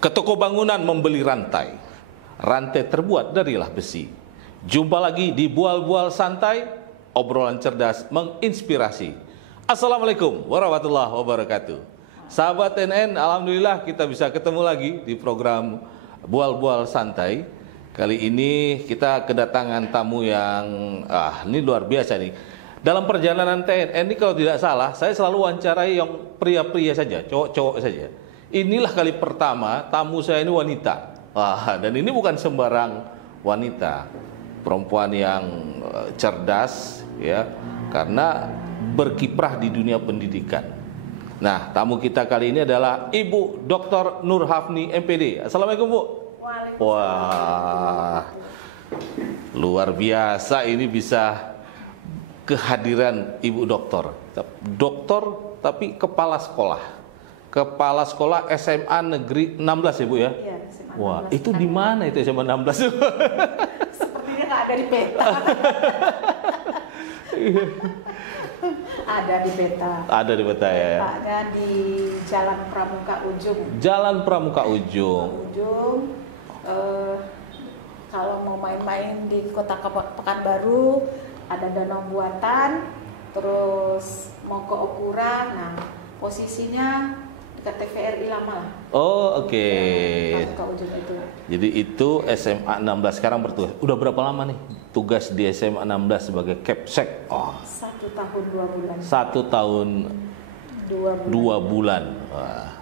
Ke toko bangunan membeli rantai. Rantai terbuat darilah besi. Jumpa lagi di Bual-Bual Santai, obrolan cerdas menginspirasi. Assalamualaikum warahmatullahi wabarakatuh. Sahabat NN, alhamdulillah kita bisa ketemu lagi di program Bual-Bual Santai. Kali ini kita kedatangan tamu yang ini luar biasa nih. Dalam perjalanan TNN ini kalau tidak salah, saya selalu wawancarai yang pria-pria saja, cowok-cowok saja. Inilah kali pertama tamu saya ini wanita. Dan ini bukan sembarang wanita, perempuan yang cerdas ya, karena berkiprah di dunia pendidikan. Nah, tamu kita kali ini adalah Ibu Dr. Nur Hafni MPD. Assalamualaikum, Bu. Wah, luar biasa ini bisa kehadiran Ibu Dokter. Dokter tapi kepala sekolah. Kepala sekolah SMA Negeri 16 ya, Bu ya? Iya, SMA 16. Wah, itu di mana itu SMA 16? Sepertinya nggak ada di peta. Ada di peta. Ada di peta ya. Ada di Jalan Pramuka Ujung. Jalan Pramuka Ujung. Kalau mau main-main di Kota Pekanbaru, ada danau buatan, terus mau ke Okura. Nah, posisinya dekat TVRI lama lah. Oh, oke. Pramuka Ujung itu. Jadi itu SMA 16 sekarang bertugas. Udah berapa lama nih tugas di SMA 16 sebagai Capsek? Oh. 1 tahun 2 bulan. 1 tahun 2 bulan. Wah.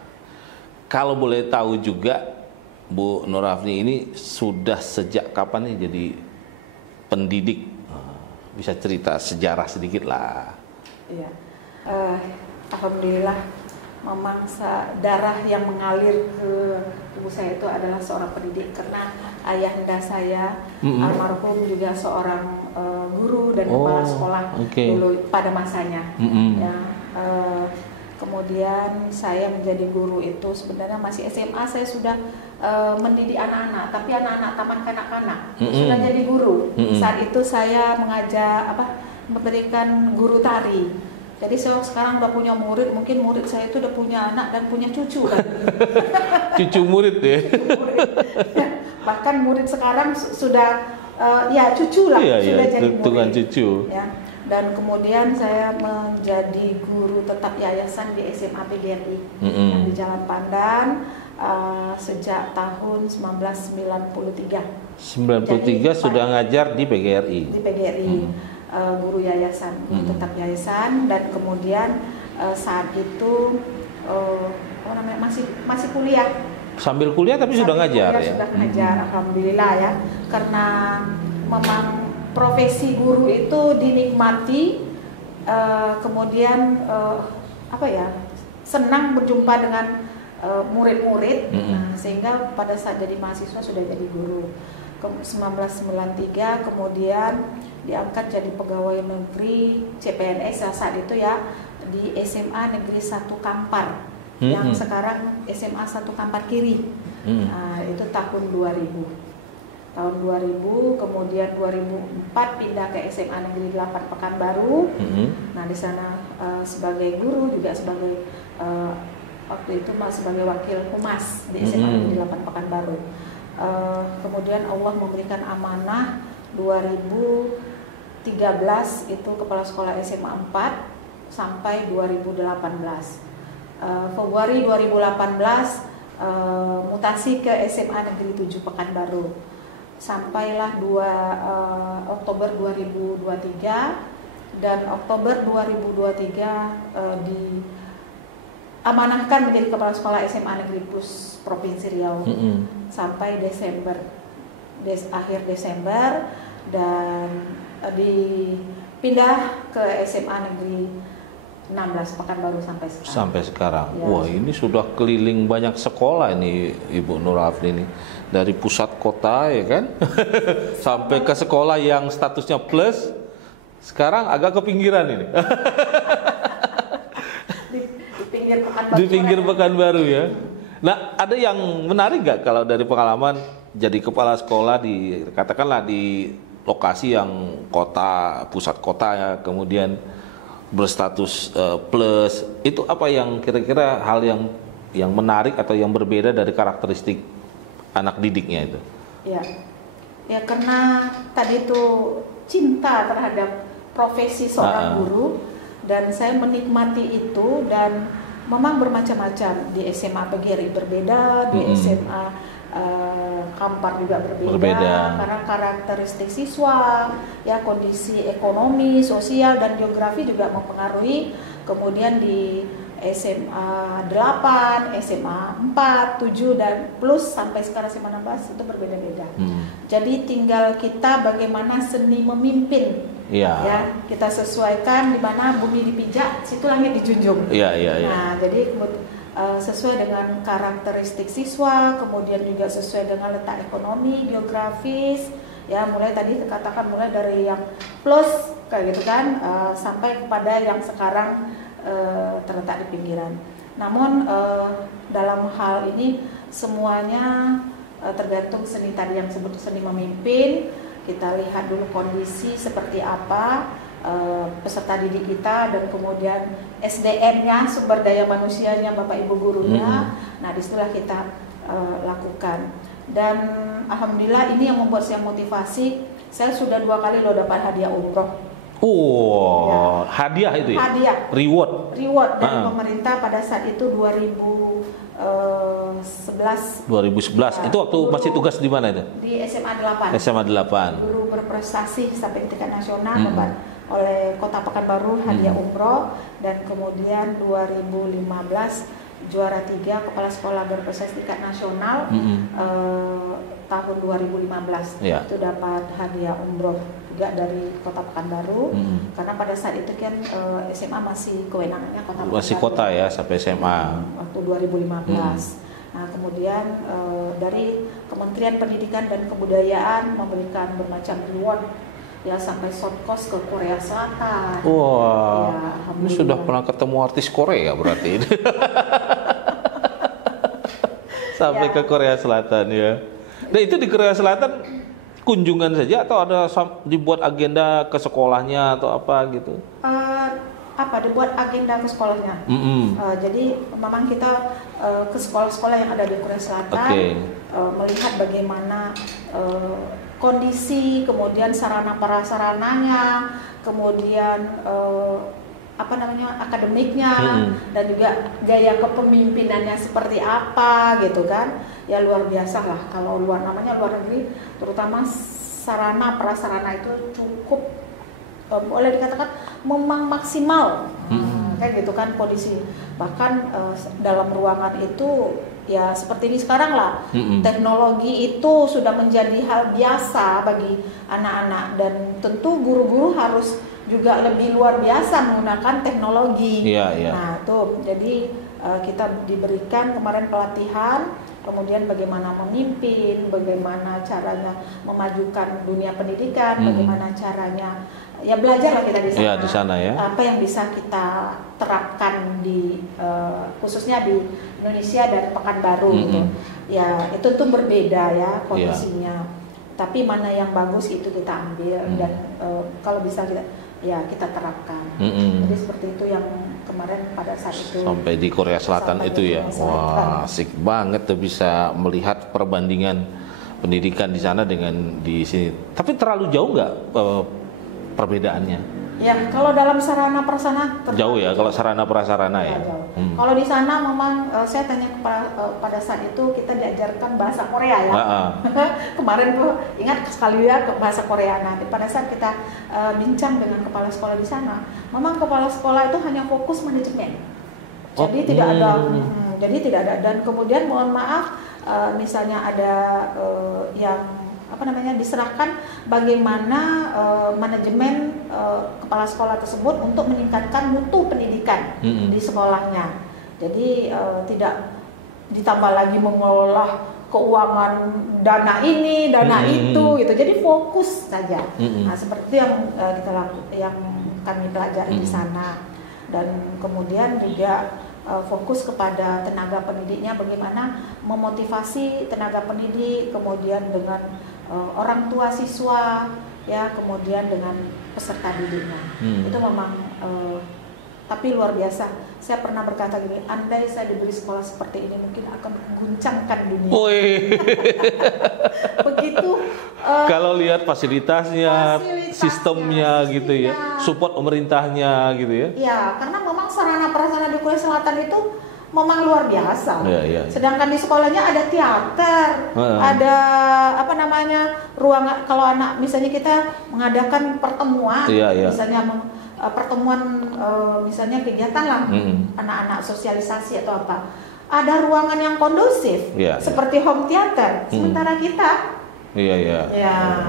Kalau boleh tahu juga, Bu Nur Hafni ini sudah sejak kapan nih jadi pendidik? Bisa cerita sejarah sedikit lah. Iya. Alhamdulillah, memang darah yang mengalir ke tubuh saya itu adalah seorang pendidik, karena ayahanda saya almarhum juga seorang guru dan kepala sekolah dulu pada masanya. Ya, kemudian saya menjadi guru itu sebenarnya masih SMA, saya sudah mendidik anak-anak, tapi anak-anak taman kanak-kanak sudah jadi guru. Saat itu saya memberikan guru tari. Jadi saya sekarang udah punya murid, mungkin murid saya itu udah punya anak dan punya cucu kan. Cucu murid ya. Cucu murid. Bahkan murid sekarang sudah cucu lah, sudah jadi murid. Cucu. Ya. Dan kemudian saya menjadi guru tetap yayasan di SMA PGRI yang di Jalan Pandan sejak tahun 1993. 93 jadi, sudah ngajar di PGRI. Di PGRI. Guru yayasan, guru tetap yayasan, dan kemudian saat itu masih kuliah. Sambil kuliah tapi sudah ngajar ya. Sudah ngajar, alhamdulillah ya. Karena memang profesi guru itu dinikmati, kemudian senang berjumpa dengan murid-murid, sehingga pada saat jadi mahasiswa sudah jadi guru. 1993 kemudian diangkat jadi pegawai negeri CPNS saat itu ya di SMA Negeri 1 Kampar, yang sekarang SMA 1 Kampar Kiri. Nah, itu tahun 2000. Tahun 2000, kemudian 2004 pindah ke SMA Negeri 8 Pekanbaru. Nah, di sana sebagai guru, juga sebagai waktu itu sebagai wakil humas di SMA Negeri 8 Pekanbaru. Kemudian Allah memberikan amanah 2013 itu kepala sekolah SMA 4 sampai 2018. Februari 2018 mutasi ke SMA Negeri 7 Pekanbaru. Sampailah Oktober 2023, dan Oktober 2023 diamanahkan menjadi kepala sekolah SMA Negeri Plus Provinsi Riau sampai akhir Desember, dan dipindah ke SMA Negeri 16 Pekanbaru sampai sekarang. Ya. Wah, ini sudah keliling banyak sekolah ini Ibu Nur Hafni ini, dari pusat kota ya kan sampai ke sekolah yang statusnya plus, sekarang agak ke pinggiran ini. Di pinggir Pekanbaru ya. Nah, ada yang menarik nggak kalau dari pengalaman jadi kepala sekolah katakanlah di lokasi yang kota, pusat kota ya, kemudian berstatus plus, itu apa yang kira-kira hal yang yang menarik atau yang berbeda dari karakteristik anak didiknya itu? Ya, ya karena tadi itu cinta terhadap profesi seorang guru, dan saya menikmati itu, dan memang bermacam-macam. Di SMA PGRI berbeda, di SMA Kampar juga berbeda, karena karakteristik siswa, ya kondisi ekonomi, sosial, dan geografi juga mempengaruhi. Kemudian di SMA 8, SMA 4, 7, dan plus sampai sekarang SMA 16 itu berbeda-beda. Jadi tinggal kita bagaimana seni memimpin. Ya, kita sesuaikan di mana bumi dipijak, situ langit dijunjung. Nah, jadi sesuai dengan karakteristik siswa, kemudian juga sesuai dengan letak ekonomi, geografis, ya mulai tadi katakan mulai dari yang plus kayak gitu kan, sampai kepada yang sekarang terletak di pinggiran. Namun dalam hal ini semuanya tergantung seni tadi yang disebut seni memimpin. Kita lihat dulu kondisi seperti apa peserta didik kita, dan kemudian SDM-nya, sumber daya manusianya, Bapak Ibu gurunya. Nah, disitulah kita lakukan. Dan alhamdulillah ini yang membuat saya motivasi. Saya sudah 2 kali dapat hadiah umroh. Ya. Hadiah itu ya? Hadiah. Reward dari pemerintah pada saat itu 2011. 2011. Itu waktu masih tugas di mana itu? Di SMA 8. SMA 8. Guru berprestasi sampai tingkat nasional, dapat oleh Kota Pekanbaru hadiah umroh, dan kemudian 2015 juara 3 kepala sekolah berprestasi tingkat nasional tahun 2015 itu dapat hadiah umroh juga dari Kota Pekanbaru, karena pada saat itu kan SMA masih kewenangannya Kota Pekanbaru. Masih kota ya sampai SMA. Waktu 2015. Nah, kemudian dari Kementerian Pendidikan dan Kebudayaan memberikan bermacam reward, ya sampai short course ke Korea Selatan. Wah, ya, ini sudah pernah ketemu artis Korea berarti. Sampai ke Korea Selatan ya. Nah, itu di Korea Selatan kunjungan saja atau ada dibuat agenda ke sekolahnya atau apa gitu? Dibuat agenda ke sekolahnya. Jadi memang kita ke sekolah-sekolah yang ada di Korea Selatan, melihat bagaimana kondisi, kemudian sarana prasarananya, kemudian akademiknya, dan juga gaya kepemimpinannya seperti apa gitu kan. Ya luar biasa lah kalau luar negeri, terutama sarana prasarana itu cukup boleh dikatakan memang maksimal. Kayak gitu kan kondisi. Bahkan dalam ruangan itu ya seperti ini sekarang lah. Teknologi itu sudah menjadi hal biasa bagi anak-anak, dan tentu guru-guru harus juga lebih luar biasa menggunakan teknologi. Nah, tuh jadi kita diberikan kemarin pelatihan, kemudian bagaimana memimpin, bagaimana caranya memajukan dunia pendidikan, bagaimana caranya ya belajar lah kita di sana. Ya, di sana ya. Apa yang bisa kita terapkan di khususnya di Indonesia dan Pekanbaru gitu. Ya, itu tuh berbeda ya kondisinya. Tapi mana yang bagus itu kita ambil, dan kalau bisa kita terapkan. Jadi seperti itu yang kemarin pada saat itu. Sampai di Korea Selatan itu ya. Wah, asik banget tuh bisa melihat perbandingan pendidikan di sana dengan di sini. Tapi terlalu jauh nggak perbedaannya? Ya, kalau dalam sarana prasarana jauh ya, kalau sarana prasarana ya. Kalau di sana memang saya tanya pada saat itu kita diajarkan bahasa Korea ya. Kemarin tuh ingat sekali ya bahasa Korea. Nah, pada saat kita bincang dengan kepala sekolah di sana, memang kepala sekolah itu hanya fokus manajemen. Jadi tidak ada, dan kemudian mohon maaf misalnya ada yang diserahkan bagaimana manajemen kepala sekolah tersebut untuk meningkatkan mutu pendidikan di sekolahnya. Jadi tidak ditambah lagi mengelola keuangan dana ini, dana itu gitu. Jadi fokus saja. Nah, seperti yang yang kami pelajari di sana. Dan kemudian juga fokus kepada tenaga pendidiknya, bagaimana memotivasi tenaga pendidik, kemudian dengan orang tua siswa, ya, kemudian dengan peserta didiknya. Itu memang tapi luar biasa saya pernah berkata gini, andai saya diberi sekolah seperti ini mungkin akan mengguncangkan dunia. Begitu. Kalau lihat fasilitasnya, sistemnya gitu ya, support pemerintahnya gitu ya. Ya, karena memang sarana prasarana di Korea Selatan itu memang luar biasa. Ya. Sedangkan di sekolahnya ada teater, ada apa namanya ruangan. Kalau anak misalnya kita mengadakan pertemuan, misalnya pertemuan misalnya kegiatan lah, anak-anak sosialisasi atau apa, ada ruangan yang kondusif, seperti home theater. Sementara kita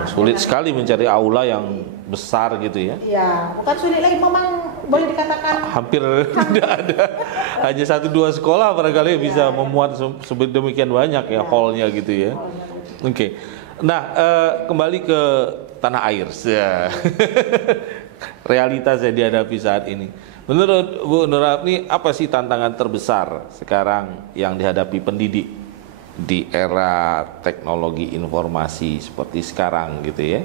sulit sekali mencari aula yang besar gitu ya. Iya, bukan sulit lagi, memang boleh dikatakan hampir tidak ada. Hanya 1-2 sekolah barangkali bisa memuat sedemikian banyak ya hallnya gitu ya. Oke. Nah, kembali ke tanah air. Realitas yang dihadapi saat ini. Menurut Bu Nur Hafni, apa sih tantangan terbesar sekarang yang dihadapi pendidik di era teknologi informasi seperti sekarang gitu ya?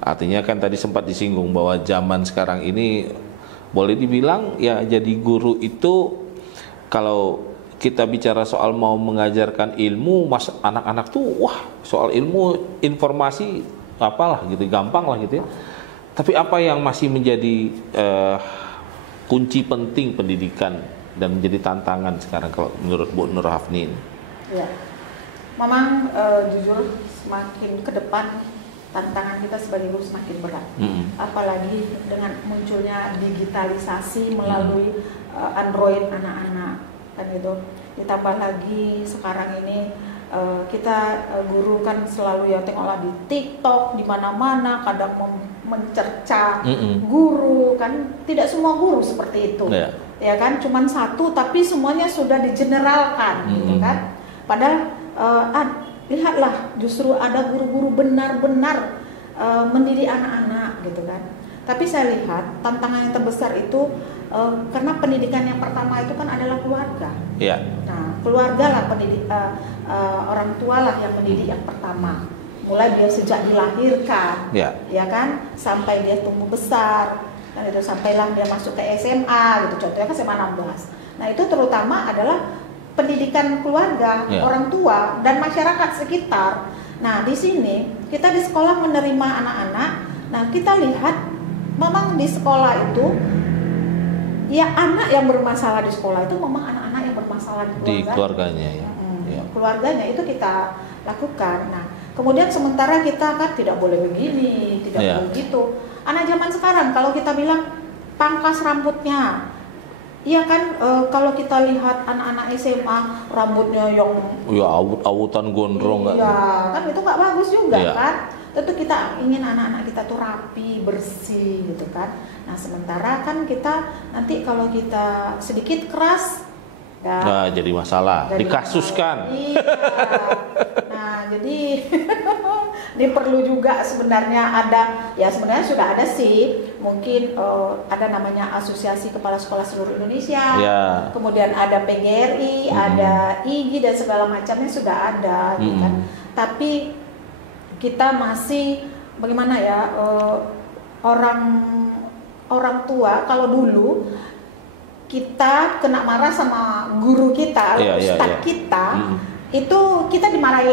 Artinya kan tadi sempat disinggung bahwa zaman sekarang ini boleh dibilang ya jadi guru itu, kalau kita bicara soal mau mengajarkan ilmu, anak-anak tuh wah soal ilmu informasi apalah gitu, gampang lah gitu ya. Tapi apa yang masih menjadi kunci penting pendidikan dan menjadi tantangan sekarang kalau menurut Bu Nur Hafni ini? Ya, memang jujur semakin ke depan tantangan kita sebagai guru semakin berat. Apalagi dengan munculnya digitalisasi melalui Android anak-anak kan gitu. Ditambah lagi sekarang ini kita guru kan selalu ya tengoklah di TikTok di mana-mana, kadang mencerca guru kan, tidak semua guru seperti itu. Ya kan, cuman satu tapi semuanya sudah digeneralkan gitu kan. Padahal lihatlah, justru ada guru-guru benar-benar mendidik anak-anak gitu kan. Tapi saya lihat tantangan yang terbesar itu karena pendidikan yang pertama itu kan adalah keluarga. Nah, keluarga lah pendidik, orang tua lah yang mendidik yang pertama. Mulai dia sejak dilahirkan, ya kan, sampai dia tumbuh besar, dan itu sampailah dia masuk ke SMA gitu. Contohnya ke SMA 16. Nah, itu terutama adalah pendidikan keluarga, orang tua dan masyarakat sekitar. Nah, di sini kita di sekolah menerima anak-anak. Nah, kita lihat memang di sekolah itu ya anak yang bermasalah di sekolah itu memang anak-anak yang bermasalah di keluarganya ya. Keluarganya itu kita lakukan. Nah, kemudian sementara kita kan tidak boleh begini, tidak boleh begitu. Anak zaman sekarang kalau kita bilang pangkas rambutnya, iya kan, kalau kita lihat anak-anak SMA rambutnya yang awut-awutan gondrong kan itu nggak bagus juga kan. Tentu kita ingin anak-anak kita tuh rapi, bersih gitu kan. Nah, sementara kan kita nanti kalau kita sedikit keras jadi masalah, dikasuskan. Iya. Nah, jadi ini perlu juga sebenarnya ada, ya sebenarnya sudah ada sih, mungkin ada namanya Asosiasi Kepala Sekolah Seluruh Indonesia, kemudian ada PGRI, ada IGI dan segala macamnya sudah ada, gitu kan. Tapi kita masih bagaimana ya, orang tua kalau dulu kita kena marah sama guru kita, ustadz kita, itu kita dimarahi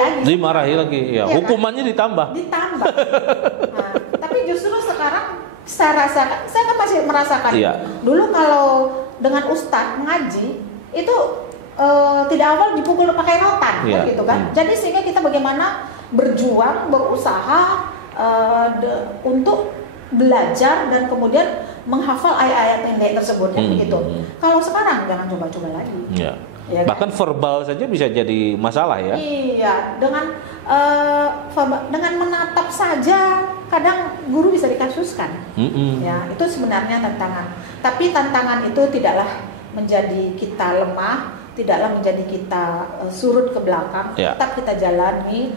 lagi. Ya. Hukumannya kan? ditambah. Nah, tapi justru sekarang saya rasakan, saya kan masih merasakan. Dulu kalau dengan ustadz mengaji itu tidak awal dipukul pakai rotan, kan gitu kan. Jadi sehingga kita bagaimana berjuang, berusaha untuk belajar dan kemudian menghafal ayat-ayat pendek tersebut begitu. Kalau sekarang jangan coba-coba lagi. Ya, bahkan verbal saja bisa jadi masalah ya. Iya, dengan menatap saja kadang guru bisa dikasuskan. Ya, itu sebenarnya tantangan. Tapi tantangan itu tidaklah menjadi kita lemah, tidaklah menjadi kita surut ke belakang. Tetap kita jalani,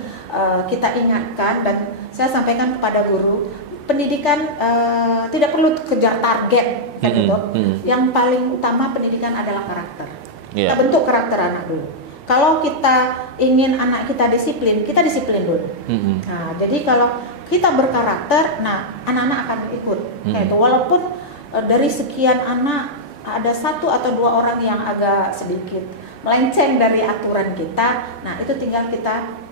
kita ingatkan, dan saya sampaikan kepada guru, pendidikan tidak perlu kejar target kan gitu. Yang paling utama pendidikan adalah karakter. Kita bentuk karakter anak dulu. Kalau kita ingin anak kita disiplin dulu. Nah, jadi kalau kita berkarakter, nah anak-anak akan ikut. Gitu. Walaupun dari sekian anak ada satu atau dua orang yang agak sedikit melenceng dari aturan kita, nah itu tinggal kita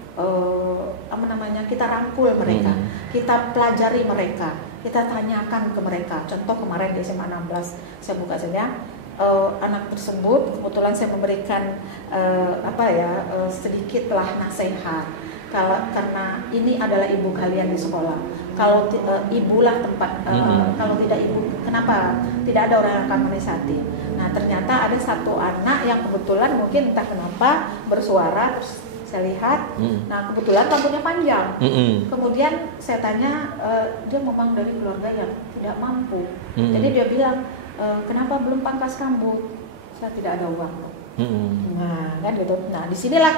kita rangkul mereka, kita pelajari mereka, kita tanyakan ke mereka. Contoh kemarin di SMA 16 saya buka saja, anak tersebut kebetulan saya memberikan sedikitlah nasihat. Karena ini adalah ibu kalian di sekolah. Kalau ibulah tempat, kalau tidak ibu, kenapa tidak ada orang yang akan menasihati? Nah ternyata ada satu anak yang kebetulan mungkin entah kenapa bersuara, terus saya lihat, nah kebetulan rambutnya panjang. Kemudian saya tanya, dia memang dari keluarga yang tidak mampu. Jadi dia bilang, kenapa belum pangkas rambut? Saya tidak ada uang. Nah, kan gitu. Nah, disinilah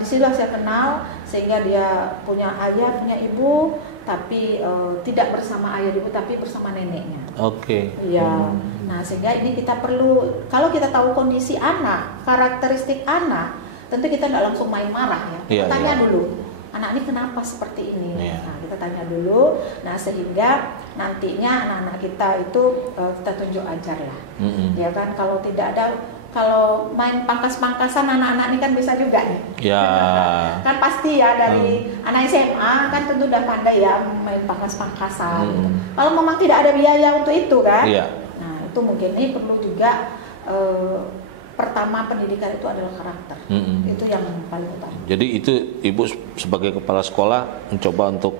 disinilah saya kenal, sehingga dia punya ayah, punya ibu, tapi tidak bersama ayah ibu, tapi bersama neneknya. Oke. Iya. Nah, sehingga ini kita perlu, kalau kita tahu kondisi anak, karakteristik anak, tentu kita tidak langsung main marah ya. Kita tanya dulu, anak ini kenapa seperti ini? Nah, kita tanya dulu. Nah, sehingga nantinya anak-anak kita itu kita tunjuk ajar lah. Ya kan, kalau tidak ada, kalau main pangkas-pangkasan anak-anak ini kan bisa juga nih. Ya. Kan pasti ya dari anak SMA kan tentu udah pandai ya main pangkas-pangkasan. Gitu. Kalau memang tidak ada biaya untuk itu kan. Nah, itu mungkin ini perlu juga pertama pendidikan itu adalah karakter. Itu yang paling utama. Jadi itu Ibu sebagai kepala sekolah mencoba untuk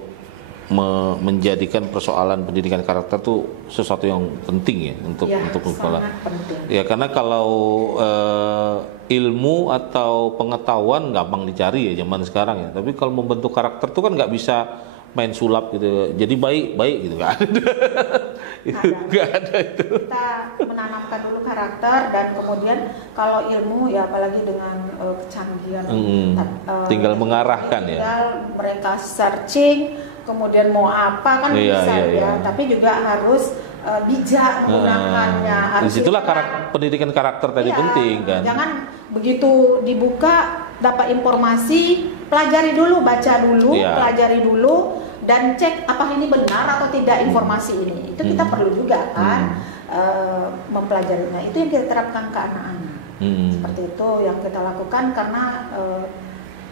menjadikan persoalan pendidikan karakter itu sesuatu yang penting ya untuk sekolah. Ya karena kalau ilmu atau pengetahuan gampang dicari ya zaman sekarang ya. Tapi kalau membentuk karakter itu kan nggak bisa main sulap gitu. Jadi baik gitu nggak ada. Nggak ada itu. Kita menanamkan dulu karakter dan kemudian kalau ilmu ya apalagi dengan kecanggihan. Tinggal mengarahkan tinggal mereka searching. Kemudian mau apa kan bisa ya, tapi juga harus bijak menggunakannya. Disitulah pendidikan karakter tadi penting kan. Jangan begitu dibuka dapat informasi, pelajari dulu, baca dulu, pelajari dulu, dan cek apa ini benar atau tidak informasi ini. Itu kita perlu juga kan mempelajarinya. Itu yang kita terapkan ke anak-anak. Seperti itu yang kita lakukan karena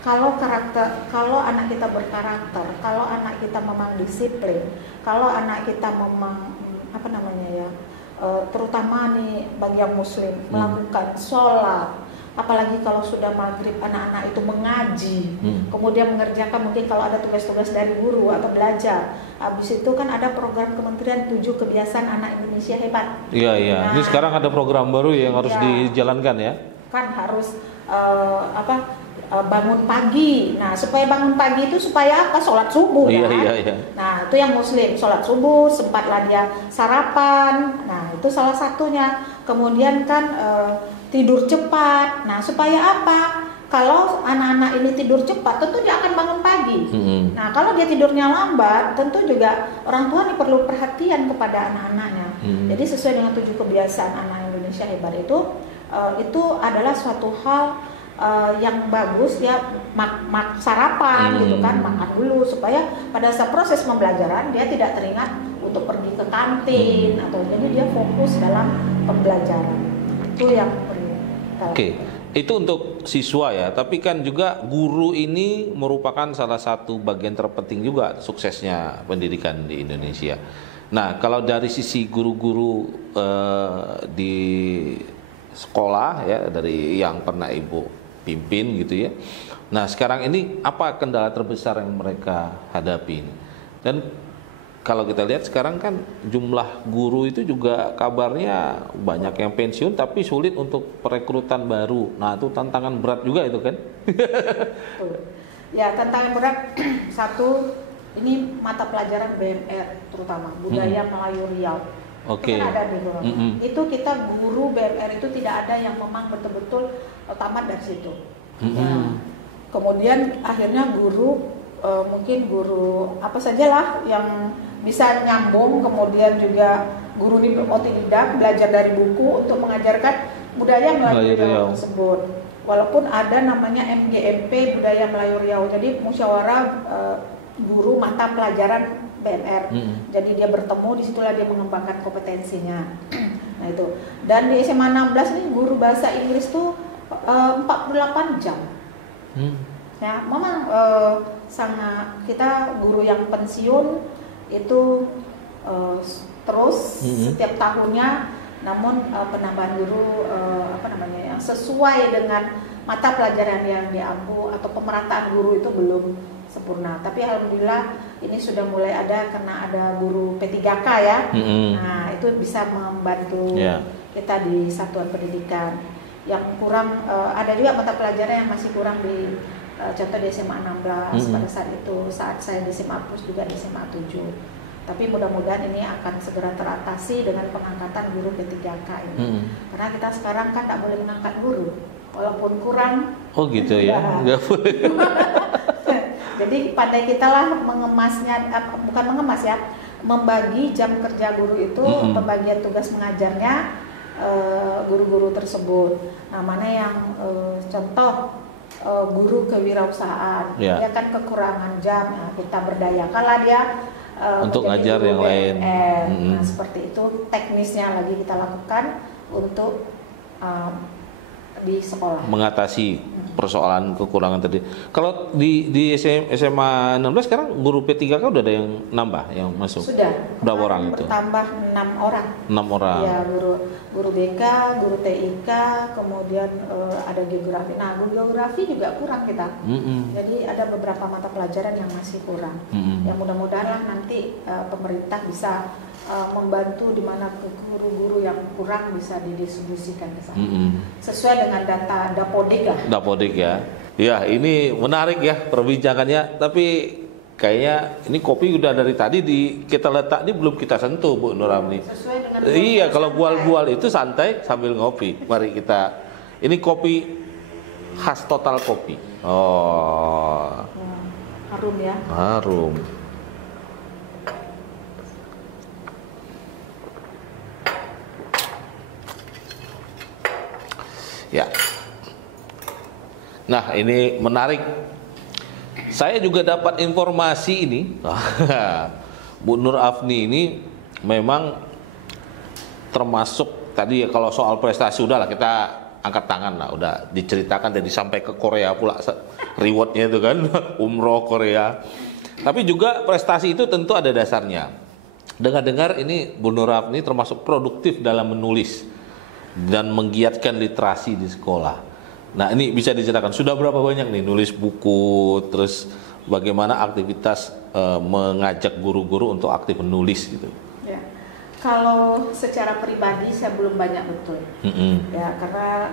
kalau anak kita berkarakter, kalau anak kita memang disiplin, kalau anak kita memang terutama nih bagi yang muslim melakukan sholat, apalagi kalau sudah maghrib anak-anak itu mengaji, kemudian mengerjakan mungkin kalau ada tugas-tugas dari guru atau belajar. Habis itu kan ada program Kementerian 7 Kebiasaan Anak Indonesia Hebat. Iya. Ini sekarang ada program baru yang harus dijalankan ya. Kan harus bangun pagi. Nah, supaya bangun pagi itu supaya apa? Sholat subuh kan? Iya. Nah, itu yang muslim, sholat subuh, sempatlah dia sarapan. Nah, itu salah satunya. Kemudian kan tidur cepat. Nah, supaya apa? Kalau anak-anak ini tidur cepat, tentu dia akan bangun pagi. Nah, kalau dia tidurnya lambat, tentu juga orang tua nih perlu perhatian kepada anak-anaknya. Jadi sesuai dengan 7 kebiasaan anak Indonesia Hebat itu adalah suatu hal yang bagus ya, sarapan gitu kan, makan dulu supaya pada saat proses pembelajaran dia tidak teringat untuk pergi ke kantin atau jadi dia fokus dalam pembelajaran. Itu yang perlu. Itu untuk siswa ya, tapi kan juga guru ini merupakan salah satu bagian terpenting juga suksesnya pendidikan di Indonesia. Nah, kalau dari sisi guru-guru di sekolah ya, dari yang pernah Ibu pimpin gitu ya. Nah, sekarang ini apa kendala terbesar yang mereka hadapi? Dan kalau kita lihat sekarang kan jumlah guru itu juga kabarnya banyak yang pensiun tapi sulit untuk perekrutan baru. Nah, itu tantangan berat juga itu kan? Ya, tantangan berat satu, ini mata pelajaran BMR terutama Budaya Melayu Riau. Itu kan ada di luar. Itu kita guru BMR itu tidak ada yang memang betul-betul tamat dari situ. Kemudian akhirnya guru mungkin guru apa sajalah yang bisa nyambung, kemudian juga guru ini otodidak belajar dari buku untuk mengajarkan budaya Melayu Riau tersebut. Walaupun ada namanya MGMP Budaya Melayu Riau, jadi musyawarah guru mata pelajaran BMR. Jadi dia bertemu, disitulah dia mengembangkan kompetensinya. Nah itu. Dan di SMA 16 nih guru bahasa Inggris tuh 48 jam. Ya, memang sangat, kita guru yang pensiun itu terus setiap tahunnya, namun penambahan guru yang sesuai dengan mata pelajaran yang diampu atau pemerataan guru itu belum sempurna. Tapi alhamdulillah ini sudah mulai ada karena ada guru P3K ya. Nah, itu bisa membantu kita di satuan pendidikan. Yang kurang ada juga mata pelajaran yang masih kurang di contoh di SMA 16 pada saat itu, saat saya di SMA Plus juga di SMA 7. Tapi mudah-mudahan ini akan segera teratasi dengan pengangkatan guru P3K ini. Karena kita sekarang kan tak boleh mengangkat guru walaupun kurang. Oh gitu ya, nggak boleh. Jadi pandai kita lah mengemasnya, bukan mengemas ya, membagi jam kerja guru itu, pembagian tugas mengajarnya guru-guru tersebut. Nah, mana yang contoh guru kewirausahaan, dia kan kekurangan jam, ya, kita berdayakanlah dia untuk ngajar yang lain. Nah, seperti itu teknisnya lagi kita lakukan untuk di sekolah mengatasi persoalan kekurangan tadi. Kalau di SMA 16 sekarang guru P3K udah ada yang nambah yang masuk? Sudah. Berapa orang itu? Bertambah 6 orang. 6 orang. Ya, guru BK, guru TIK, kemudian ada geografi. Nah, guru geografi juga kurang kita. Jadi ada beberapa mata pelajaran yang masih kurang. Yang mudah-mudahan lah nanti pemerintah bisa membantu di mana guru-guru yang kurang bisa didistribusikan ke sana. Sesuai dengan data Dapodik lah. Dapodik ya. Ya, ini menarik ya perbincangannya, tapi kayaknya ini kopi udah dari tadi kita letak ini belum kita sentuh, Bu Nur Amni. Sesuai dengan iya, kalau bual-bual itu santai sambil ngopi. Mari kita. Ini kopi khas Total Kopi. Oh. Harum ya. Harum. Ya. Nah, ini menarik. Saya juga dapat informasi ini. Bu Nur Afni ini memang termasuk tadi ya, kalau soal prestasi udahlah kita angkat tangan lah, udah diceritakan dan sampai ke Korea pula rewardnya itu kan, umroh Korea. Tapi juga prestasi itu tentu ada dasarnya. Dengar-dengar ini Bu Nur Afni termasuk produktif dalam menulis dan menggiatkan literasi di sekolah. Nah, ini bisa diceritakan sudah berapa banyak nih nulis buku, terus bagaimana aktivitas mengajak guru-guru untuk aktif menulis gitu. Ya, kalau secara pribadi saya belum banyak betul. Ya, karena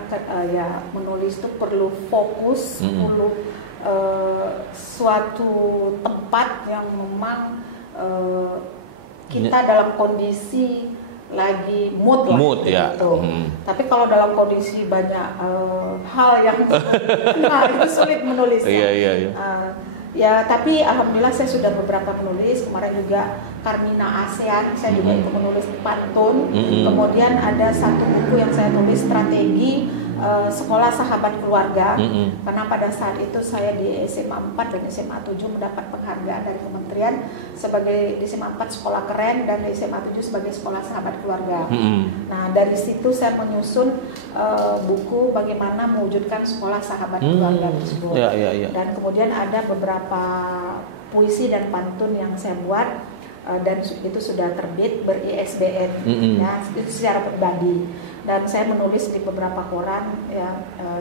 ya menulis itu perlu fokus, perlu suatu tempat yang memang kita dalam kondisi lagi mood lah, mood ya. Gitu. Tapi kalau dalam kondisi banyak hal yang nah, itu sulit menulisnya. Iya. Ya, tapi alhamdulillah saya sudah beberapa menulis. Kemarin juga Carmina ASEAN saya juga ikut menulis pantun. Kemudian ada satu buku yang saya tulis strategi sekolah sahabat keluarga. Karena pada saat itu saya di SMA 4 dan SMA 7 mendapat penghargaan dari kementerian sebagai di SMA 4 sekolah keren dan di SMA 7 sebagai sekolah sahabat keluarga. Nah, dari situ saya menyusun buku bagaimana mewujudkan sekolah sahabat keluarga tersebut. Ya. Dan kemudian ada beberapa puisi dan pantun yang saya buat dan itu sudah terbit ber-ISBN ya, itu secara pribadi. Dan saya menulis di beberapa koran ya,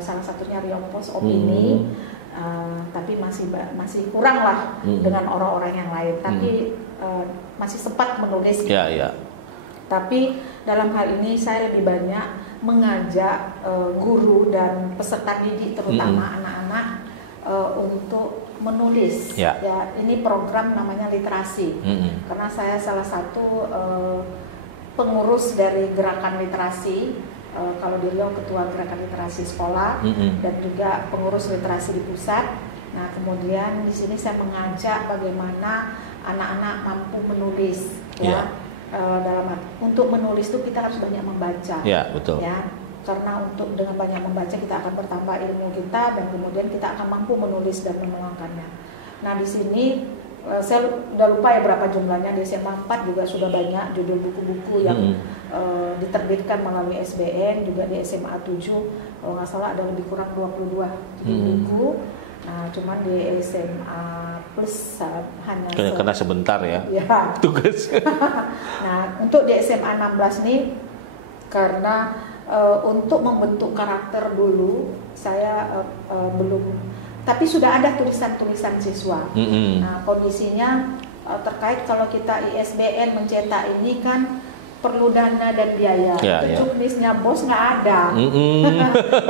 salah satunya Riau Pos Opini, tapi masih kurang lah dengan orang-orang yang lain. Tapi masih sempat menulis. Ya. Tapi dalam hal ini saya lebih banyak mengajak guru dan peserta didik terutama anak-anak untuk menulis. Ya, ini program namanya literasi. Karena saya salah satu pengurus dari gerakan literasi, kalau di Riau ketua gerakan literasi sekolah dan juga pengurus literasi di pusat. Nah, kemudian di sini saya mengajak bagaimana anak-anak mampu menulis, untuk menulis itu kita harus banyak membaca. Ya, betul. Ya, karena untuk dengan banyak membaca kita akan bertambah ilmu kita dan kemudian kita akan mampu menulis dan menuangkannya. Nah, di sini saya udah lupa ya berapa jumlahnya. Di SMA 4 juga sudah banyak judul buku-buku yang diterbitkan melalui SBN. Juga di SMA 7 kalau nggak salah ada lebih kurang 22 judul buku. Nah, cuman di SMA Plus hanya karena sebentar ya, tugas. Nah, untuk di SMA 16 nih, karena untuk membentuk karakter dulu saya belum, tapi sudah ada tulisan-tulisan siswa. Nah, kondisinya terkait kalau kita ISBN mencetak ini kan perlu dana dan biaya. Juknisnya bos nggak ada,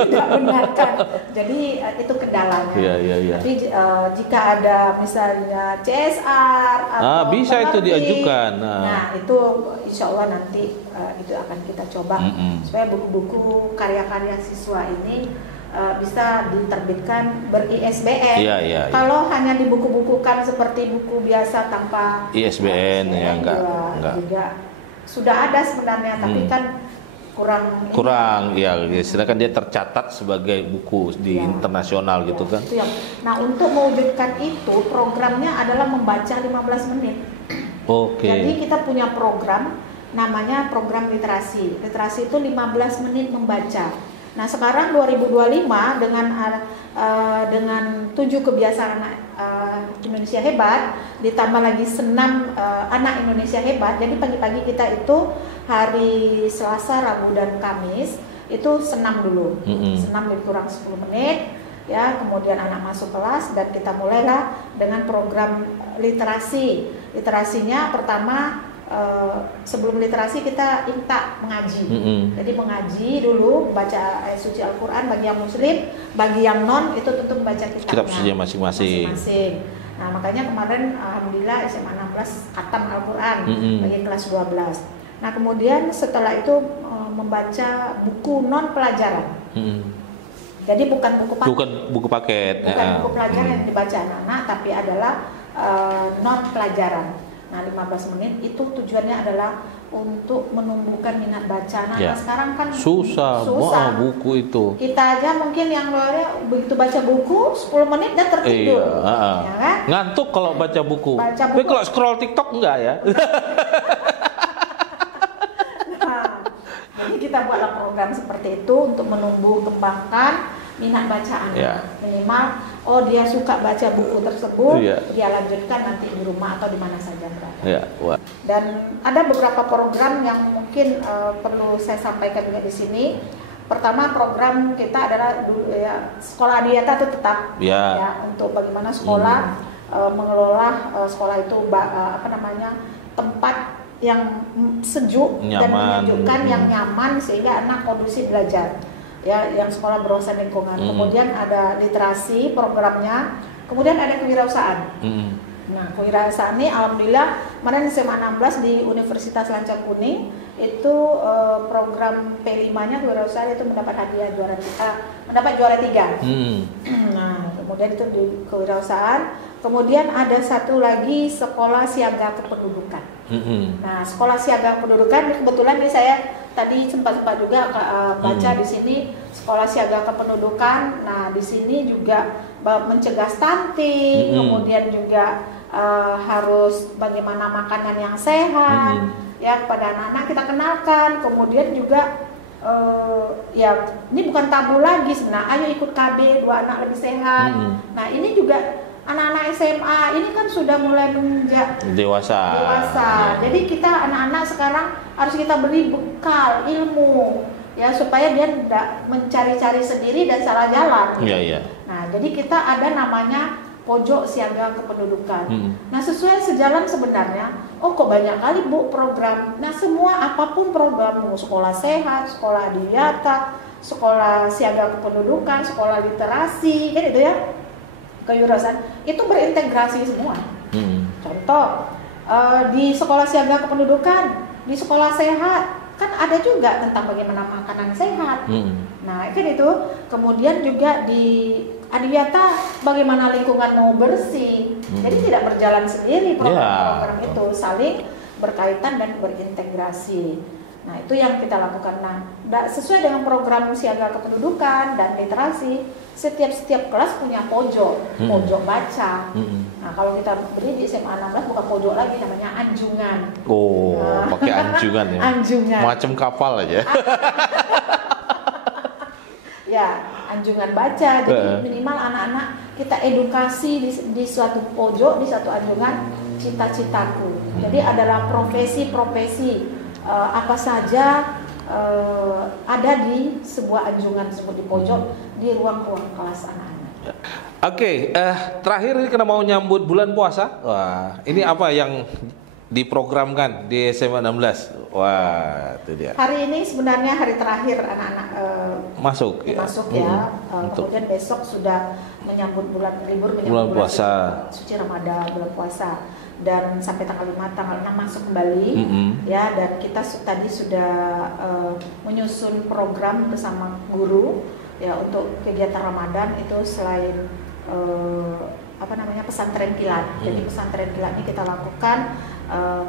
tidak benar kan. Jadi itu kendalanya. Tapi jika ada misalnya CSR atau bisa itu diajukan. Nah itu insya Allah nanti itu akan kita coba supaya buku-buku karya-karya siswa ini bisa diterbitkan ber-ISBN. Kalau hanya dibuku-bukukan seperti buku biasa tanpa ISBN ya enggak. Juga sudah ada sebenarnya, tapi kan kurang ya, sedangkan dia tercatat sebagai buku di internasional gitu kan. Nah, untuk mewujudkan itu programnya adalah membaca 15 menit. Jadi kita punya program namanya program literasi. Literasi itu 15 menit membaca. Nah, sekarang 2025 dengan 7 kebiasaan Indonesia hebat, ditambah lagi senam anak Indonesia hebat. Jadi pagi-pagi kita itu hari Selasa, Rabu dan Kamis itu senam dulu. Senam lebih kurang 10 menit ya, kemudian anak masuk kelas dan kita mulailah dengan program literasi. Literasinya pertama sebelum literasi kita imta mengaji. Jadi mengaji dulu, baca ayat suci Al-Quran bagi yang muslim, bagi yang non itu tentu membaca kitab suci masing-masing. Nah makanya kemarin alhamdulillah SMA 16 khatam Al-Quran bagi kelas 12. Nah kemudian setelah itu membaca buku non pelajaran. Jadi bukan buku paket. Bukan buku pelajaran yang dibaca anak-anak, tapi adalah non pelajaran. Nah 15 menit itu tujuannya adalah untuk menumbuhkan minat baca. Nah sekarang kan susah. Buku itu. Kita aja mungkin yang luarnya begitu baca buku 10 menit dan tertidur. Ya kan? Ngantuk kalau baca buku. Tapi kalau scroll TikTok enggak ya? Jadi kita buatlah program seperti itu untuk menumbuh kembangkan minat bacaan. Minimal dia suka baca buku tersebut, dia lanjutkan nanti di rumah atau di mana saja berada. Dan ada beberapa program yang mungkin perlu saya sampaikan juga di sini. Pertama, program kita adalah sekolah adiata itu tetap untuk bagaimana sekolah mengelola sekolah itu tempat yang sejuk dan menyejukkan, yang nyaman sehingga anak kondusif belajar. Yang sekolah berwawasan lingkungan. Kemudian ada literasi programnya, kemudian ada kewirausahaan. Nah, kewirausahaan ini alhamdulillah kemarin SMA 16 di Universitas Lanca Kuning itu program P5-nya kewirausahaan itu mendapat hadiah mendapat juara 3. Nah, kemudian itu di kewirausahaan. Kemudian ada satu lagi sekolah siaga kependudukan. Nah, sekolah siaga kependudukan kebetulan ini saya tadi sempat juga baca di sini sekolah siaga kependudukan. Nah, di sini juga mencegah stunting, kemudian juga harus bagaimana makanan yang sehat ya kepada anak-anak kita kenalkan. Kemudian juga ini bukan tabu lagi sebenarnya. Ayo ikut KB 2 anak lebih sehat. Nah, ini juga anak-anak SMA ini kan sudah mulai menginjak dewasa. Jadi kita anak-anak sekarang harus kita beri bekal ilmu ya supaya dia tidak mencari-cari sendiri dan salah jalan. Nah, jadi kita ada namanya pojok siaga kependudukan. Nah, sesuai sejalan sebenarnya. Kok banyak kali Bu program. Nah, semua apapun program, sekolah sehat, sekolah adiwiyata, sekolah siaga kependudukan, sekolah literasi, kan itu ya. Kewirausahaan itu berintegrasi semua. Contoh di sekolah siaga kependudukan, di sekolah sehat kan ada juga tentang bagaimana makanan sehat. Nah kan itu. Kemudian juga di adiwiyata bagaimana lingkungan mau bersih. Jadi tidak berjalan sendiri program-program itu, saling berkaitan dan berintegrasi. Nah, itu yang kita lakukan. Nah, sesuai dengan program siaga kependudukan dan literasi, setiap kelas punya pojok baca. Nah, kalau kita beri di SMA 16 bukan pojok lagi, namanya anjungan. Oh, pakai anjungan ya. Anjungan. Macam kapal aja. Ya, anjungan baca. Jadi minimal anak-anak kita edukasi di suatu pojok, di suatu anjungan, cita-citaku. Jadi adalah profesi-profesi apa saja ada di sebuah anjungan tersebut di pojok, di ruang-ruang kelas anak-anak. Oke, terakhir ini karena mau nyambut bulan puasa. Wah, ini apa yang diprogramkan di SMA 16? Wah, itu dia. Hari ini sebenarnya hari terakhir anak-anak masuk ya. Kemudian besok sudah menyambut libur bulan puasa, suci Ramadan, bulan puasa. Dan sampai tanggal 5, tanggal 6 masuk kembali ya, dan kita tadi sudah menyusun program bersama guru ya untuk kegiatan Ramadan itu selain pesantren kilat. Jadi pesantren kilat ini kita lakukan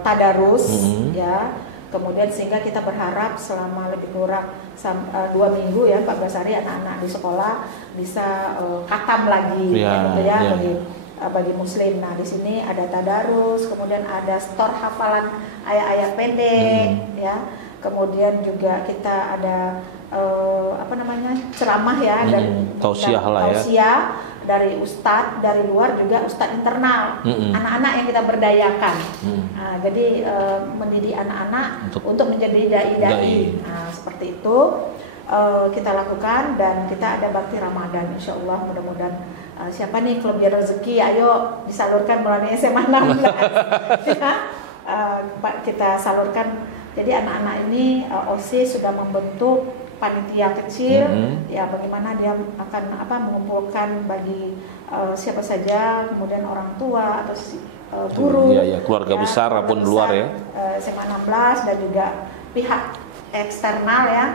tadarus ya. Kemudian sehingga kita berharap selama lebih kurang 2 minggu ya, 14 hari anak-anak di sekolah bisa khatam lagi bagi muslim. Nah, di sini ada tadarus, kemudian ada stor hafalan ayat-ayat pendek ya. Kemudian juga kita ada ceramah ya, dan tausiah dari ustadz dari luar, juga ustadz internal, anak-anak yang kita berdayakan. Nah, jadi mendidik anak-anak untuk menjadi dai-dai. Nah, seperti itu kita lakukan, dan kita ada bakti Ramadan, insya Allah. Mudah-mudahan siapa nih kelebihan rezeki, ayo disalurkan melalui SMA 16 ya, kita salurkan. Jadi anak-anak ini OSIS sudah membentuk panitia kecil ya, bagaimana dia akan mengumpulkan bagi siapa saja, kemudian orang tua atau guru keluarga besar maupun luar ya, SMA 16 dan juga pihak eksternal ya,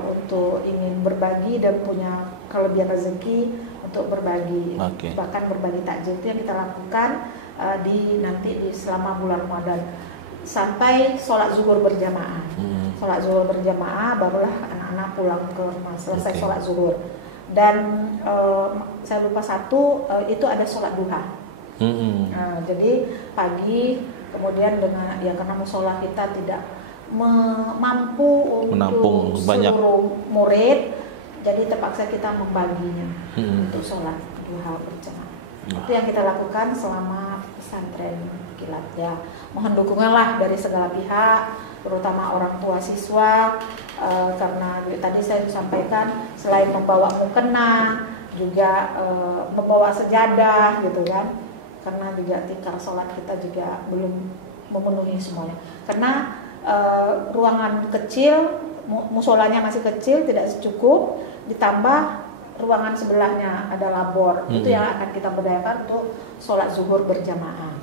untuk ingin berbagi dan punya kelebihan rezeki untuk berbagi. Bahkan berbagi takjil itu yang kita lakukan nanti selama bulan Ramadan sampai sholat zuhur berjamaah. Sholat zuhur berjamaah, barulah anak-anak pulang ke rumah selesai sholat zuhur. Dan saya lupa satu, itu ada sholat duha. Nah, jadi pagi, kemudian dengan karena musola kita tidak mampu untuk seluruh murid, jadi terpaksa kita membaginya untuk sholat duha berjamaah. Itu yang kita lakukan selama pesantren kilat ya. Mohon dukungan lah dari segala pihak, terutama orang tua siswa, karena tadi saya sampaikan selain membawa mukena juga membawa sejadah gitu kan, karena juga tikar sholat kita juga belum memenuhi semuanya, karena ruangan kecil, musolanya masih kecil, tidak cukup, ditambah ruangan sebelahnya ada labor. Itu yang akan kita berdayakan untuk sholat zuhur berjamaah.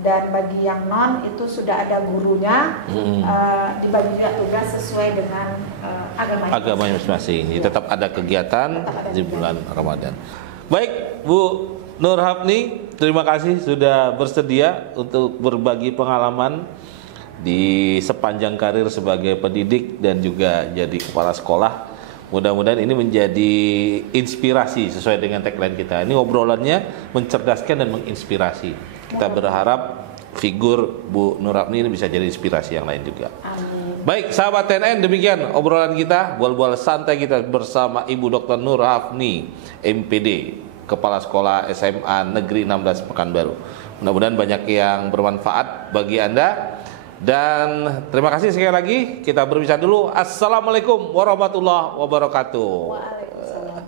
Dan bagi yang non itu sudah ada gurunya, dibagi juga tugas sesuai dengan agamanya masing-masing. Ya. Tetap ada kegiatan di bulan Ramadan. Baik, Bu Nur Hafni, terima kasih sudah bersedia untuk berbagi pengalaman di sepanjang karir sebagai pendidik dan juga jadi kepala sekolah. Mudah-mudahan ini menjadi inspirasi sesuai dengan tagline kita. Ini obrolannya mencerdaskan dan menginspirasi. Kita berharap figur Bu Nur Hafni ini bisa jadi inspirasi yang lain juga. Amin. Baik, sahabat TNN, demikian obrolan kita, bual-bual santai kita bersama Ibu Dr. Nur Hafni, MPD, Kepala Sekolah SMA Negeri 16 Pekanbaru. Mudah-mudahan banyak yang bermanfaat bagi Anda. Dan terima kasih sekali lagi. Kita berbicara dulu. Assalamualaikum warahmatullahi wabarakatuh. Waalaikumsalam.